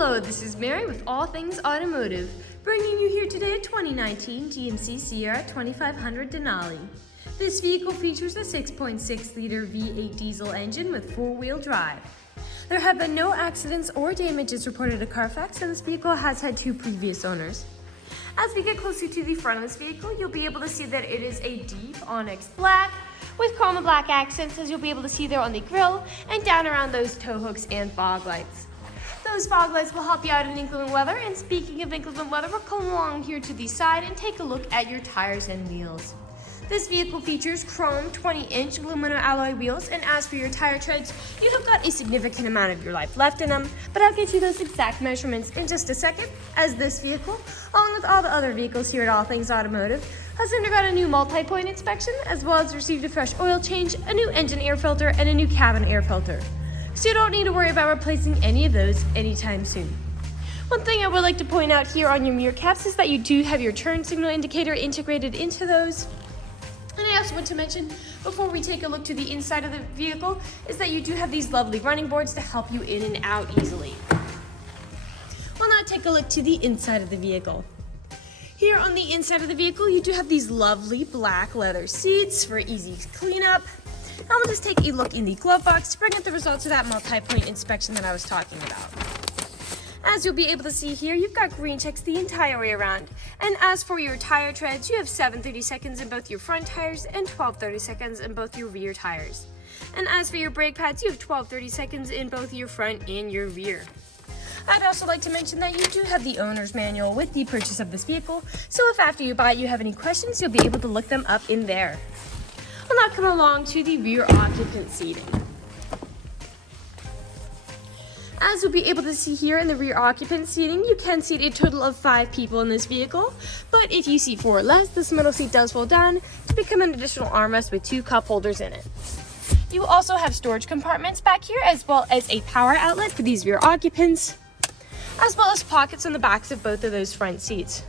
Hello, this is Mary with All Things Automotive, bringing you here today a 2019 GMC Sierra 2500 Denali. This vehicle features a 6.6-liter V8 diesel engine with four-wheel drive. There have been no accidents or damages reported at CARFAX, and this vehicle has had two previous owners. As we get closer to the front of this vehicle, you'll be able to see that it is a deep Onyx Black with chrome and black accents, as you'll be able to see there on the grille and down around those tow hooks and fog lights. Those fog lights will help you out in inclement weather, and speaking of inclement weather, we'll come along here to the side and take a look at your tires and wheels. This vehicle features chrome 20-inch aluminum alloy wheels, and as for your tire treads, you have got a significant amount of your life left in them, but I'll get you those exact measurements in just a second, as this vehicle, along with all the other vehicles here at All Things Automotive, has undergone a new multi-point inspection, as well as received a fresh oil change, a new engine air filter, and a new cabin air filter. So you don't need to worry about replacing any of those anytime soon. One thing I would like to point out here on your mirror caps is that you do have your turn signal indicator integrated into those. And I also want to mention, before we take a look to the inside of the vehicle, is that you do have these lovely running boards to help you in and out easily. We'll now take a look to the inside of the vehicle. Here on the inside of the vehicle, you do have these lovely black leather seats for easy cleanup. Now we'll just take a look in the glove box to bring out the results of that multi-point inspection that I was talking about. As you'll be able to see here, you've got green checks the entire way around. And as for your tire treads, you have 7/30 seconds in both your front tires and 12/30 seconds in both your rear tires. And as for your brake pads, you have 12/30 seconds in both your front and your rear. I'd also like to mention that you do have the owner's manual with the purchase of this vehicle, so if after you buy it you have any questions, you'll be able to look them up in there. We'll now come along to the rear occupant seating. As you'll be able to see here in the rear occupant seating, you can seat a total of 5 people in this vehicle, but if you seat 4 or less, this middle seat does fold down to become an additional armrest with 2 cup holders in it. You also have storage compartments back here, as well as a power outlet for these rear occupants, as well as pockets on the backs of both of those front seats.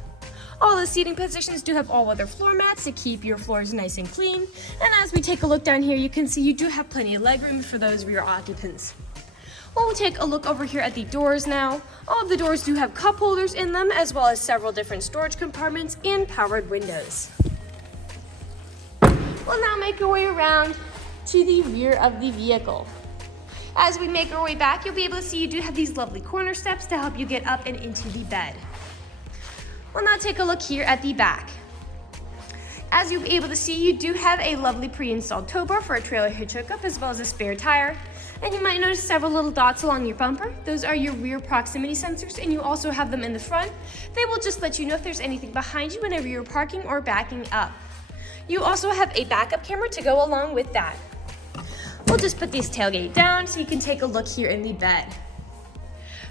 All the seating positions do have all-weather floor mats to keep your floors nice and clean, and as we take a look down here, you can see you do have plenty of legroom for those rear occupants. We'll take a look over here at the doors now. All of the doors do have cup holders in them, as well as several different storage compartments and powered windows. We'll now make our way around to the rear of the vehicle. As we make our way back, you'll be able to see you do have these lovely corner steps to help you get up and into the bed. We'll now take a look here at the back. As you'll be able to see, you do have a lovely pre-installed tow bar for a trailer hitch hookup, as well as a spare tire. And you might notice several little dots along your bumper. Those are your rear proximity sensors, and you also have them in the front. They will just let you know if there's anything behind you whenever you're parking or backing up. You also have a backup camera to go along with that. We'll just put this tailgate down so you can take a look here in the bed.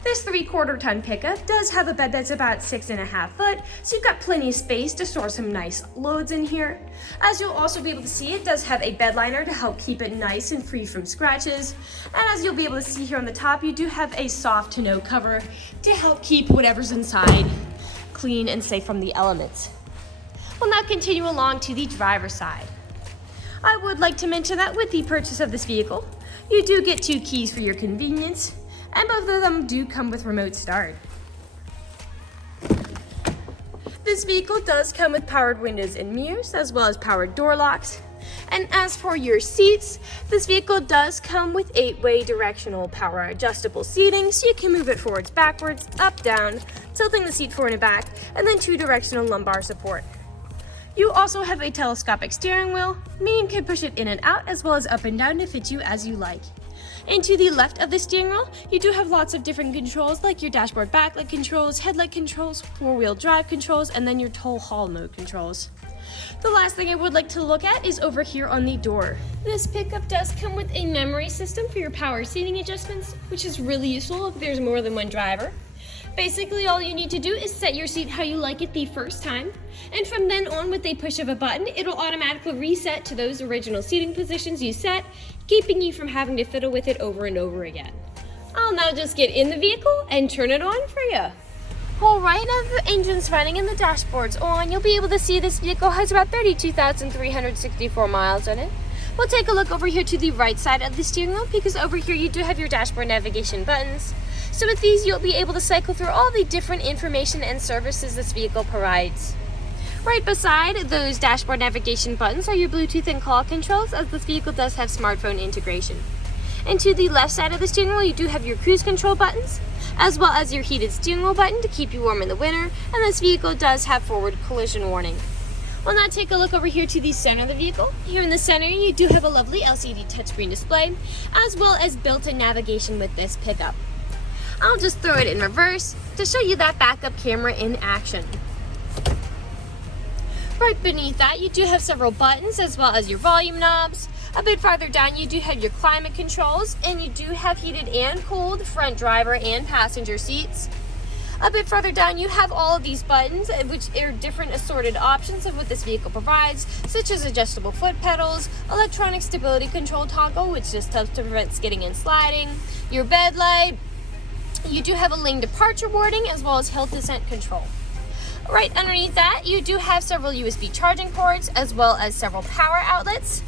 This 3/4 ton pickup does have a bed that's about 6.5 foot, so you've got plenty of space to store some nice loads in here. As you'll also be able to see, it does have a bed liner to help keep it nice and free from scratches. And as you'll be able to see here on the top, you do have a soft to no cover to help keep whatever's inside clean and safe from the elements. We'll now continue along to the driver's side. I would like to mention that with the purchase of this vehicle, you do get 2 keys for your convenience, and both of them do come with remote start. This vehicle does come with powered windows and mirrors, as well as powered door locks. And as for your seats, this vehicle does come with 8-way directional power adjustable seating, so you can move it forwards, backwards, up, down, tilting the seat forward and back, and then 2 directional lumbar support. You also have a telescopic steering wheel, meaning you can push it in and out, as well as up and down to fit you as you like. And to the left of the steering wheel, you do have lots of different controls, like your dashboard backlight controls, headlight controls, 4-wheel drive controls, and then your tow haul mode controls. The last thing I would like to look at is over here on the door. This pickup does come with a memory system for your power seating adjustments, which is really useful if there's more than one driver. Basically, all you need to do is set your seat how you like it the first time, and from then on, with a push of a button, it'll automatically reset to those original seating positions you set, keeping you from having to fiddle with it over and over again. I'll now just get in the vehicle and turn it on for you. Alright, now the engine's running and the dashboard's on, you'll be able to see this vehicle has about 32,364 miles on it. We'll take a look over here to the right side of the steering wheel, because over here you do have your dashboard navigation buttons. So with these, you'll be able to cycle through all the different information and services this vehicle provides. Right beside those dashboard navigation buttons are your Bluetooth and call controls, as this vehicle does have smartphone integration. And to the left side of the steering wheel, you do have your cruise control buttons, as well as your heated steering wheel button to keep you warm in the winter, and this vehicle does have forward collision warning. We'll now take a look over here to the center of the vehicle. Here in the center, you do have a lovely LCD touchscreen display, as well as built-in navigation with this pickup. I'll just throw it in reverse to show you that backup camera in action. Right beneath that, you do have several buttons, as well as your volume knobs. A bit farther down, you do have your climate controls, and you do have heated and cooled front driver and passenger seats. A bit further down, you have all of these buttons, which are different assorted options of what this vehicle provides, such as adjustable foot pedals, electronic stability control toggle, which just helps to prevent skidding and sliding, your bed light. You do have a lane departure warning, as well as hill descent control. Right underneath that, you do have several USB charging ports, as well as several power outlets.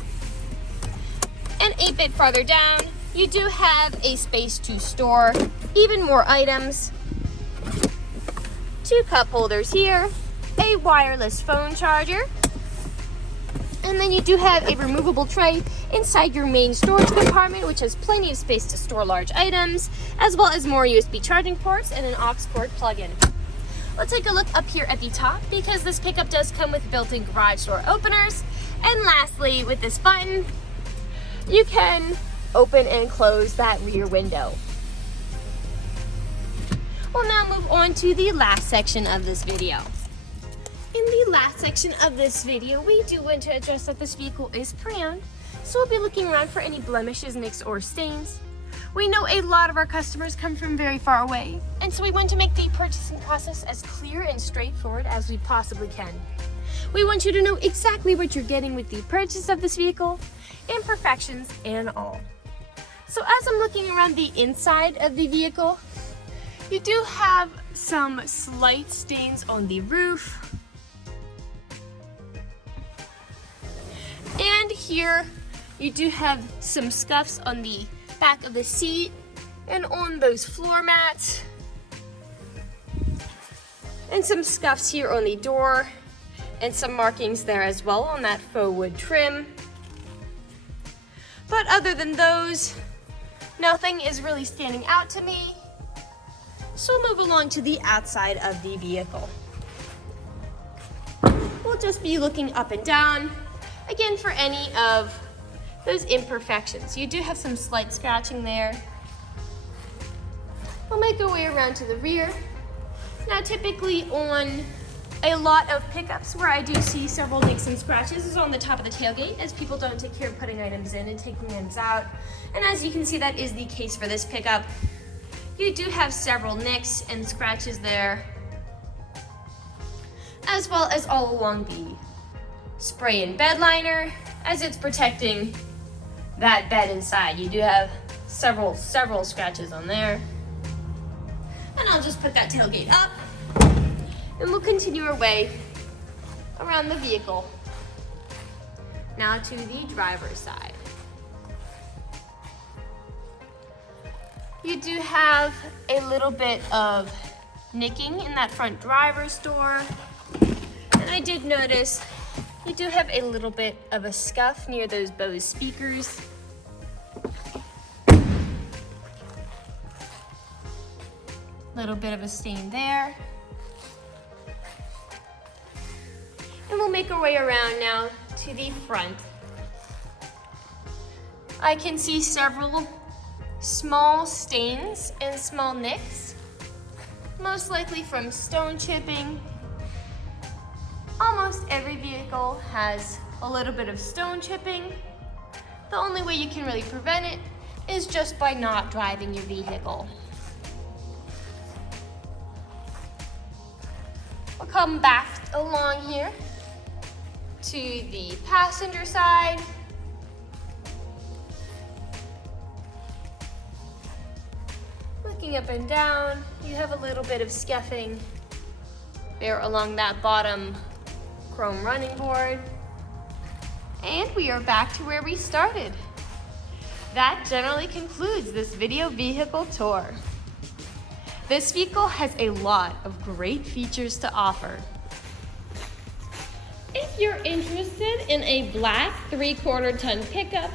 And a bit farther down, you do have a space to store even more items. 2 cup holders here, a wireless phone charger, and then you do have a removable tray inside your main storage compartment, which has plenty of space to store large items, as well as more USB charging ports and an aux cord plug-in. Let's take a look up here at the top, because this pickup does come with built-in garage door openers. And lastly, with this button, you can open and close that rear window. We'll now move on to the last section of this video. In the last section of this video, we do want to address that this vehicle is pre-owned, so we'll be looking around for any blemishes, nicks, or stains. We know a lot of our customers come from very far away, and so we want to make the purchasing process as clear and straightforward as we possibly can. We want you to know exactly what you're getting with the purchase of this vehicle, imperfections and all. So as I'm looking around the inside of the vehicle, you do have some slight stains on the roof. And here you do have some scuffs on the back of the seat and on those floor mats. And some scuffs here on the door and some markings there as well on that faux wood trim. But other than those, nothing is really standing out to me. So we'll move along to the outside of the vehicle. We'll just be looking up and down, again, for any of those imperfections. You do have some slight scratching there. We'll make our way around to the rear. Now typically on a lot of pickups where I do see several nicks and scratches is on the top of the tailgate, as people don't take care of putting items in and taking items out. And as you can see, that is the case for this pickup. You do have several nicks and scratches there, as well as all along the spray and bed liner, as it's protecting that bed inside. You do have several scratches on there. And I'll just put that tailgate up, and we'll continue our way around the vehicle. Now to the driver's side. You do have a little bit of nicking in that front driver's door. And I did notice you do have a little bit of a scuff near those BOSE speakers. Little bit of a stain there. And we'll make our way around now to the front. I can see several small stains and small nicks, most likely from stone chipping. Almost every vehicle has a little bit of stone chipping. The only way you can really prevent it is just by not driving your vehicle. We'll come back along here to the passenger side. Looking up and down, you have a little bit of scuffing there along that bottom chrome running board. And we are back to where we started. That generally concludes this video vehicle tour. This vehicle has a lot of great features to offer. If you're interested in a black 3/4 ton pickup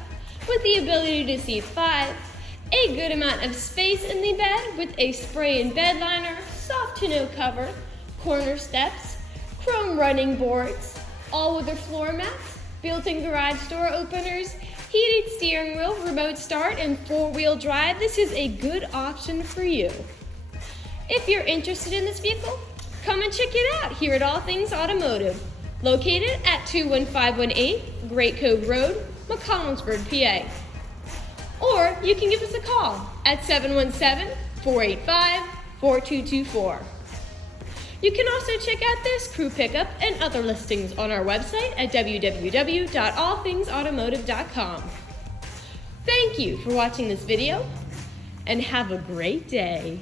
with the ability to seat 5, a good amount of space in the bed with a spray and bed liner, soft to no cover, corner steps, chrome running boards, all-weather floor mats, built-in garage door openers, heated steering wheel, remote start, and 4-wheel drive, this is a good option for you. If you're interested in this vehicle, come and check it out here at All Things Automotive, located at 21518 Great Cove Road, McCollinsburg, PA. Or you can give us a call at 717-485-4224. You can also check out this crew pickup and other listings on our website at www.allthingsautomotive.com. Thank you for watching this video, and have a great day.